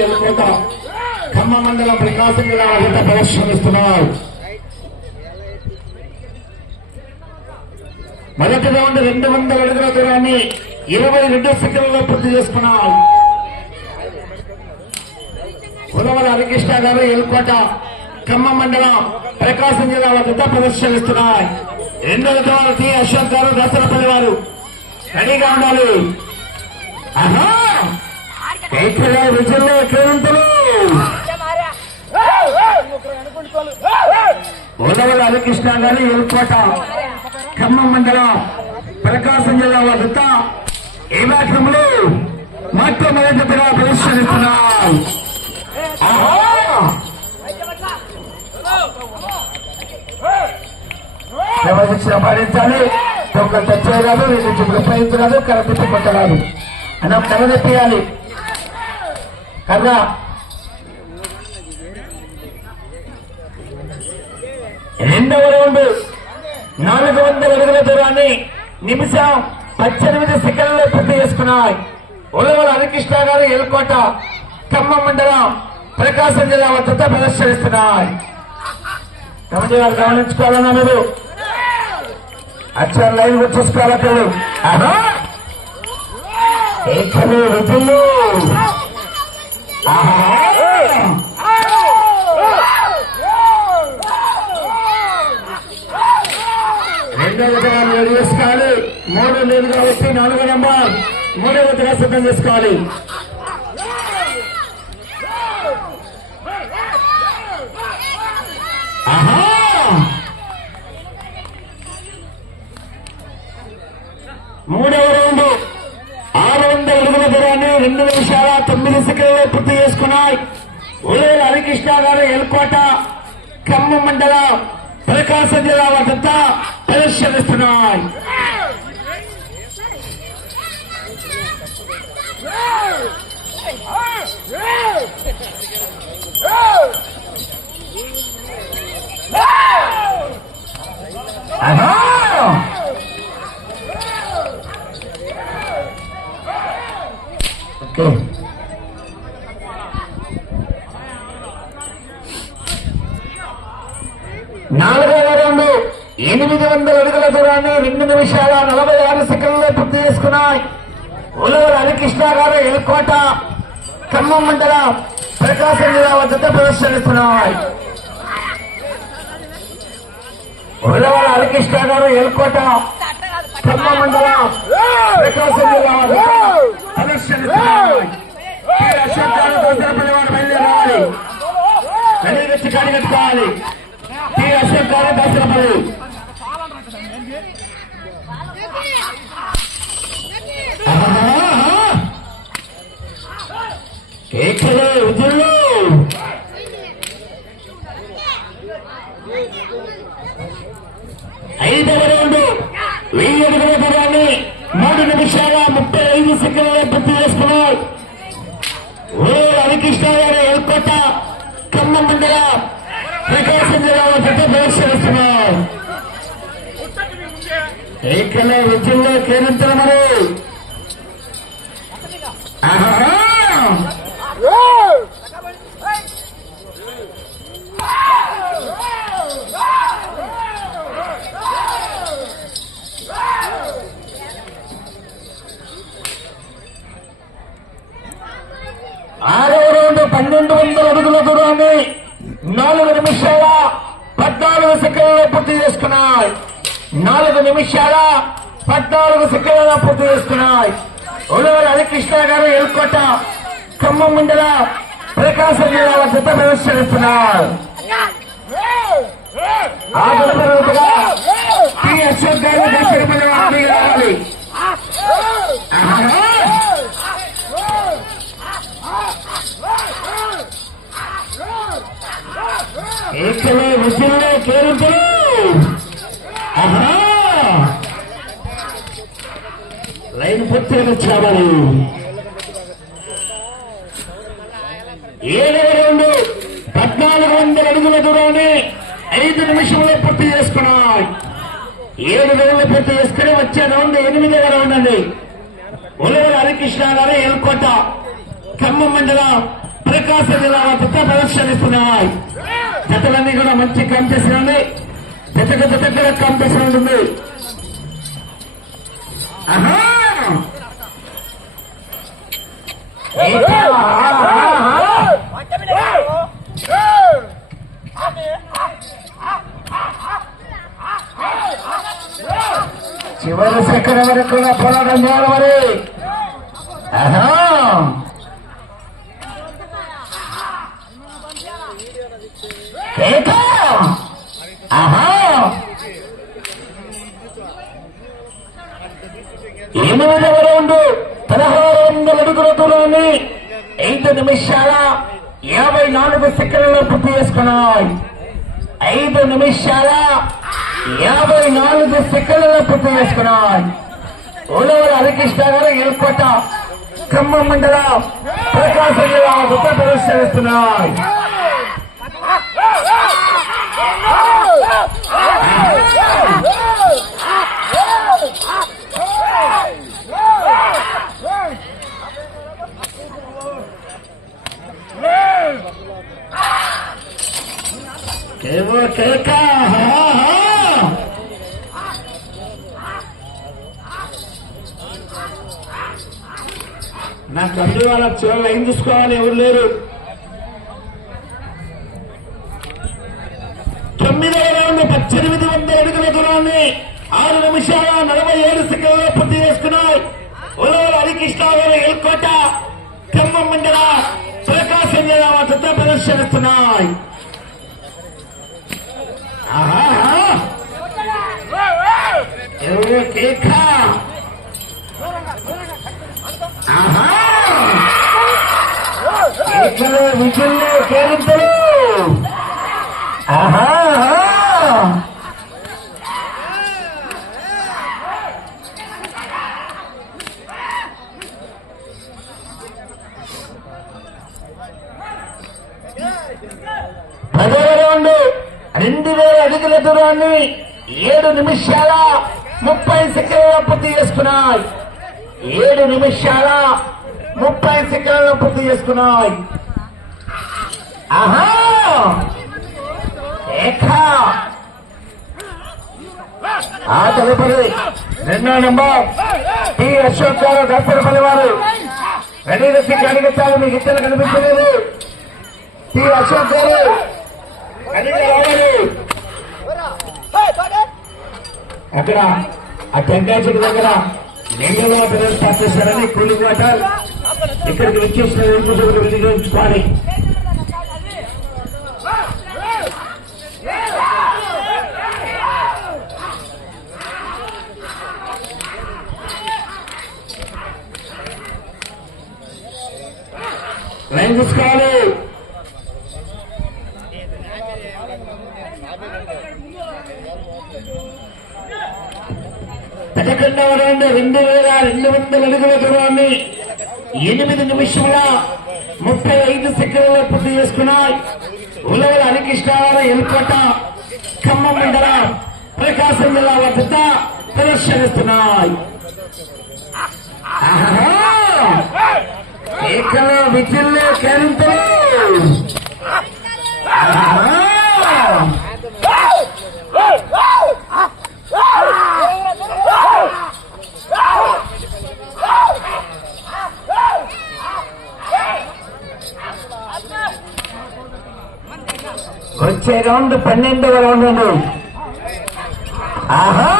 వెళ్ళిపోతాం ఖమ్మ మండలం ప్రకాశం జిల్లా మొదటి రౌండ్ రెండు వందల అడుగుల దూరాన్ని ఇరవై రెండు సెకండ్లలో పూర్తి చేసుకున్నారు. ఉదవల హరికృష్ణ గారు ఎల్కోట ఖమ్మం మండలం ప్రకాశం జిల్లా వద్ద ప్రదర్శనిస్తున్నాయి ఎన్నో దూరం టి అశోక్ గారు దసరపల్లి వారు రెడీగా ఉండాలి. ఆహా! విజయంలో కేరింతలు. ఉదవల హరికృష్ణ గారు ఎల్కోట ఖమ్మం మండలం ప్రకాశం జిల్లా వద్ద ఏ వ్యాఖ్యములు మొట్టమొదటిగా ప్రదర్శనిస్తున్నారు క్రమశిక్షణ పాటించాలి ఒక తెచ్చేయరాదు రెండు చుట్టూ ప్రయత్నాలు కరెక్ట్ కొట్టరాదు. అన్న కథ తెప్పియాలి. కదా రెండవ రౌండ్. నాలుగు వందల అడుగుల దూరాన్ని నిమిషం పద్దెనిమిది సెకండ్లో పూర్తి చేసుకున్నాయి. ఉలవల హరికృష్ణ గారు ఎల్కోట ఖమ్మం మండలం ప్రకాశం జిల్లా వద్ద ప్రదర్శనిస్తున్నాయి గమనించుకోవాలన్నా మీరు? అక్షర లైన్ వచ్చేసుకోవాలి అక్కడ ఆహా! ఏకలు రుజులు ఆహా! రెండవ విధంగా రెడీ చేసుకోవాలి. మూడో లేదు కాబట్టి నాలుగో నంబర్. మూడవ విధంగా సిద్ధం చేసుకోవాలి. మూడవ రౌండ్. ఆరు వందల అడుగుల దూరాన్ని రెండు నిమిషాల తొమ్మిది సెకండ్లు పూర్తి చేసుకున్నాయి. ఉదయ హరికృష్ణ గారు ఎల్కోట ఖమ్మం మండలం ప్రకాశం జిల్లా వద్ద ప్రదర్శనిస్తున్నాయి అడుగుల రెండు నిమిషాల నలభై ఆరు సెకండ్లో పూర్తి చేసుకున్నాయి ఉలూరు హరికృష్ణ గారు ఎలుకోట ఖమ్మం మండలం ప్రకాశం జిల్లా వద్ద ప్రదర్శనిస్తున్నాయి ఉలవల హరికృష్ణ గారు ఎలుకోట ఖమ్మం మండలం ప్రకాశం జిల్లా వద్ద ప్రదర్శనిస్తున్నాయి కె. అశోక్ గారు దోసరపల్లి వారు బయలుదేరాలి వెళ్ళి వచ్చి కాడి కట్టుకోవాలి కె. అశోక్ గారు దోసరపల్లి కేకలు ఏకలే విద్యుల్లో కేరించడం మరి ఆహా! ఆరవ రౌండ్ పన్నెండు వందల అడుగుల దూరాన్ని నాలుగు నిమిషాల పద్నాలుగు సెకండ్లలో పూర్తి చేసుకున్నాయి నాలుగు నిమిషాల పద్నాలుగు సెకండ్లలో పూర్తి చేస్తున్నాయి. ఉలవల హరికృష్ణ గారు ఎల్కోట ఖమ్మం మండల ప్రకాశం జిల్లాల వద్ద ప్రదర్శనిస్తున్నారు ఆ తరపుగా టి లైన్ పూర్తిగా వచ్చామని ఏడవ రౌండ్ పద్నాలుగు వందల అడుగుల దూరాన్ని ఐదు నిమిషంలో పూర్తి చేసుకున్నాయి. ఏడు రౌండ్లు పూర్తి చేసుకుని వచ్చే రౌండ్ ఎనిమిదవ రౌండ్ అండి. ఉలవల హరికృష్ణ గారు ఎల్కోట ఖమ్మం మండలం ప్రకాశం జిల్లా పెద్ద ప్రదర్శనిస్తున్నాయి జతలన్నీ కూడా మంచి కాంపిటీషన్ ఉంది జత జత దగ్గర కాంపిటీషన్ ఉంటుంది చివరి సెకండ్ వరకు కూడా పోరాటం చేయాలి మరి ఆహా! ఏకా! ఆహా! ఎనిమిదవ రౌండ్ పదహారు వందల అడుగుల దూరాన్ని ఐదు నిమిషాల యాభై నాలుగు సెకండ్లలో పూర్తి చేసుకున్నాయి ఐదు నిమిషాల యాభై నాలుగు సెకండ్లలో పూర్తి చేసుకున్నాయి ఉలవల హరికృష్ణ గారు ఎల్కోట ఖమ్మం మండలం ప్రకాశం జిల్లా గొప్ప ప్రదర్శనిస్తున్నాయి కేవో కేక హా, హా. నా కమిటీ వాళ్ళ చివరి లైన్ చూసుకోవాలి ఎవరు లేరు తొమ్మిదవ రౌండ్ పద్దెనిమిది వందల అడుగుల దూరాన్ని ఆరు నిమిషాల నలభై ఏడు సెకండ్లలో పూర్తి చేసుకున్నాయి. ఉలవల హరికృష్ణ గారు ఎల్కోట ఖమ్మం మండల ప్రకాశం జిల్లా వద్ద ప్రదర్శనిస్తున్నాయి ఆహా విజుల్లో కేరింతలు ఆహా ఆహా. పదవ రౌండ్ రెండు వేల అడుగుల దూరాన్ని ఏడు నిమిషాల ముప్పై సెకండ్ల పూర్తి చేసుకున్నాయి. ఏడు నిమిషాల ముప్పై సెకండ్ల పూర్తి చేసుకున్నాయి. ఆహా! ఆ తదుపరి రెండో నెంబర్ టి అశోక్ గారు దర్శనపల్లి వారు రెడీ రెడ్డి కడిగించాలి మీకు ఇద్దరు కనిపించలేదు. టి అశోక్ గారు రెడీగా రావాలి. అక్కడ ఆ టెంకాయ చెట్టు దగ్గర నెంగలో పిల్లలు స్టార్ట్ కూలి కూలింగ్ వాటర్ ఇక్కడికి వచ్చేసిన వెంకటేశ్వర వినియోగించుకోవాలి లైన్ చూసుకోవాలి? పదకొండవ రౌండ్ రెండు వేల రెండు వందల అడుగుల దూరాన్ని ఎనిమిది నిమిషముల ముప్పై ఐదు సెకండ్లలో పూర్తి చేసుకున్నాయి. ఉలవల హరికృష్ణారావు ఎల్కోట ఖమ్మం మండలం ప్రకాశం జిల్లా వద్ద ప్రదర్శనిస్తున్నాయి. ఆహా! ఏకలో విజిల్లో కేరింతలు. వచ్చే రౌండ్ పన్నెండవ రౌండ్ అండి ఆహా!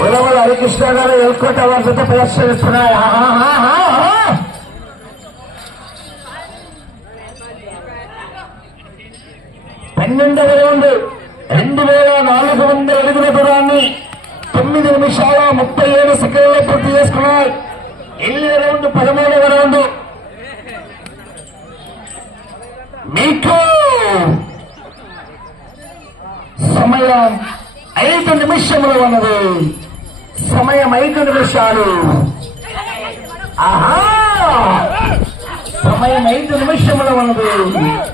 ఉలవల హరికృష్ణ గారు ఎల్కోట వద్ద ప్రదర్శనిస్తున్నాయి ఆహాహాహా. పన్నెండవ రౌండ్ రెండు వేల నాలుగు వందల అడుగుల దూరాన్ని తొమ్మిది నిమిషాల ముప్పై ఏడు సెకండ్లో పూర్తి చేసుకున్నారు. ఎనిమిది రౌండ్ పదమూడవ రౌండ్. మీకు సమయం ఐదు నిమిషములు ఉన్నది. సమయం ఐదు నిమిషాలు. ఆహా! సమయం ఐదు నిమిషములు ఉన్నది.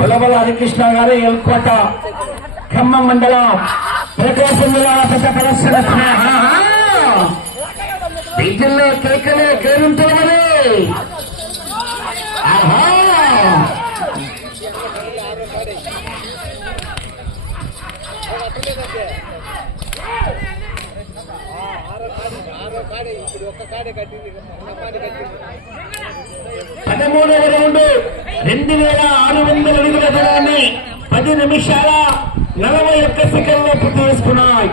కొలబల హరికృష్ణ గారు ఎల్కోట ఖమ్మం మండలం ప్రకాశం జిల్లా పెద్ద ప్రదర్శన. వీటిల్లో కేకలే కేరింతలు మరి ఆహా! పదమూడవ రౌండ్ రెండు వేల ఆరు వందల అడుగుల దూరాన్ని పది నిమిషాల నలభై ఒక్క సెకండ్లో పూర్తి చేసుకున్నాయి.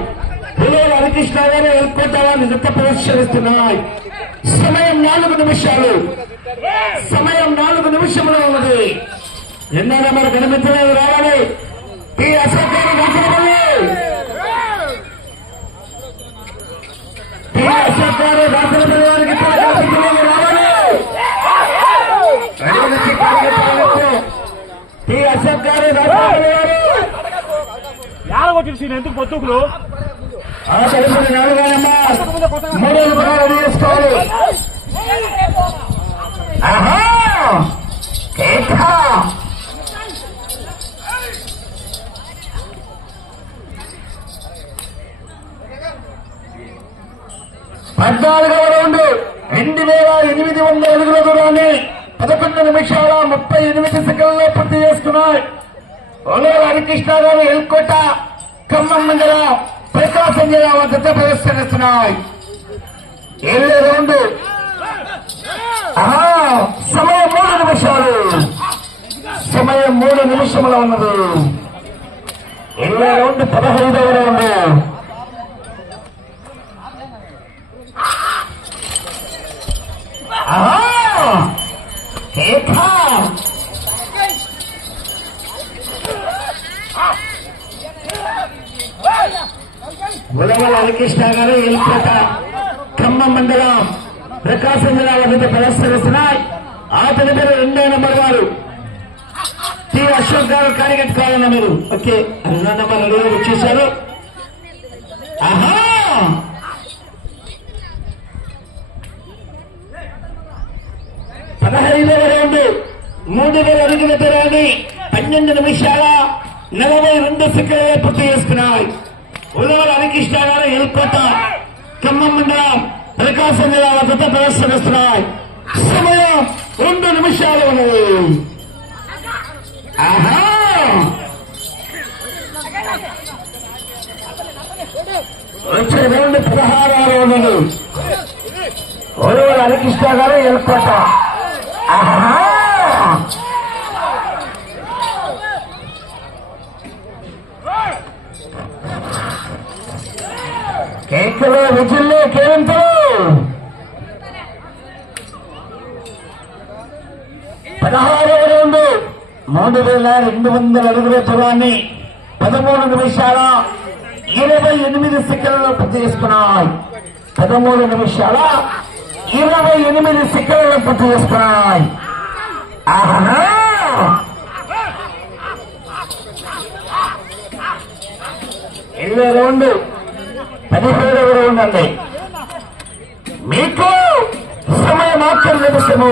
పులూరు హరికృష్ణ గారు ఎల్కోట వారిని నృత్య ప్రదర్శనిస్తున్నాయి సమయం నాలుగు నిమిషాలు. సమయం నాలుగు నిమిషంలో ఉన్నది. ఎన్నో నెంబర్ కనిపించలేదు రావాలి? ఈ అశోక్ గారు దాచనపల్లి ఈ అశోక్ గారు దాచనపల్లి వారికి ఇక్కడ కనిపించలేదు రావాలి అడిగినచ్చి కార్యక్రమాలకు టి అశోక్ గారు దాచనపల్లి గారు యాడగొచ్చిన ఎందుకు పొత్తుకులు ఆహా! పద్నాలుగవ రౌండ్ రెండు వేల ఎనిమిది వందల అడుగుల దూరాన్ని పదకొండు నిమిషాల ముప్పై ఎనిమిది సెకండ్లో పూర్తి చేసుకున్నాయి. ఒలూరు హరికృష్ణ గారు ఎల్కోట ఖమ్మం మండలం ప్రకాశం జిల్లా వద్ద ప్రదర్శనిస్తున్నాయి. ఏళ్ళే రౌండ్. సమయం మూడు నిమిషాలు. సమయం మూడు నిమిషముల ఉన్నది. ఏళ్ళే రౌండ్ పదహైదవ రౌండ్. రెండు వచ్చేసారు ఆహా పదహైదవ రౌండ్ మూడు వేల అడుగుల దూరాన్ని పన్నెండు నిమిషాల నలభై రెండు సెకండ్లు పూర్తి చేసుకున్నాయి ఉదవల హరికృష్ణ గారు ఎల్కోట ఖమ్మం మండలం ప్రకాశం జిల్లా వద్ద ప్రదర్శనిస్తున్నాయి సమయం రెండు నిమిషాలు ఉన్నది. ఆహా! వచ్చే రెండు పదహారు రౌండ్ ఉదవల హరికృష్ణ గారు ఎల్కోట ఆహా! కేకలు రుచుల్లో కేరింతలు. పదహారవ రౌండ్. మూడు వేల రెండు వందల అడుగుల దూరాన్ని పదమూడు నిమిషాల ఇరవై ఎనిమిది సెకండ్లలో పూర్తి చేసుకున్నాయి పదమూడు నిమిషాల ఇరవై ఎనిమిది సెకండ్లలో పూర్తి చేసుకున్నాయి ఆహా ఇరవై రౌండ్ పదిహేడవ రౌండ్ అండి మీకు సమయం మాత్రం నిమిషము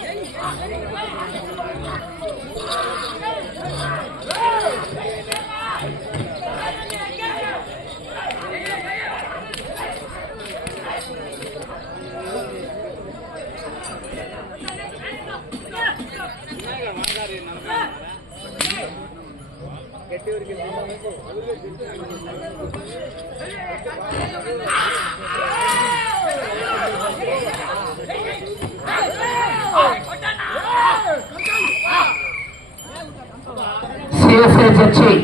నుంచి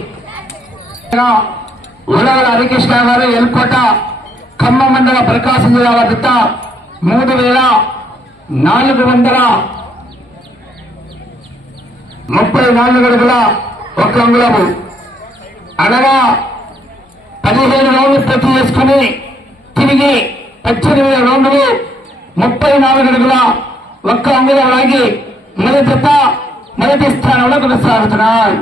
ఒక హరికృష్ణ గారు ఎల్కోట ఖమ్మం మండల ప్రకాశం జిల్లా వద్ద మూడు వేల నాలుగు వందల ముప్పై నాలుగు అడుగుల ఒక అంగుళము. అనగా పదిహేను రౌండ్లు పూర్తి చేసుకుని తిరిగి పద్దెనిమిది రౌండ్లు ముప్పై నాలుగు అడుగుల ఒక్క అంగుళం లాగి మొదటి మొదటి స్థానంలో కొనసాగుతున్నాయి.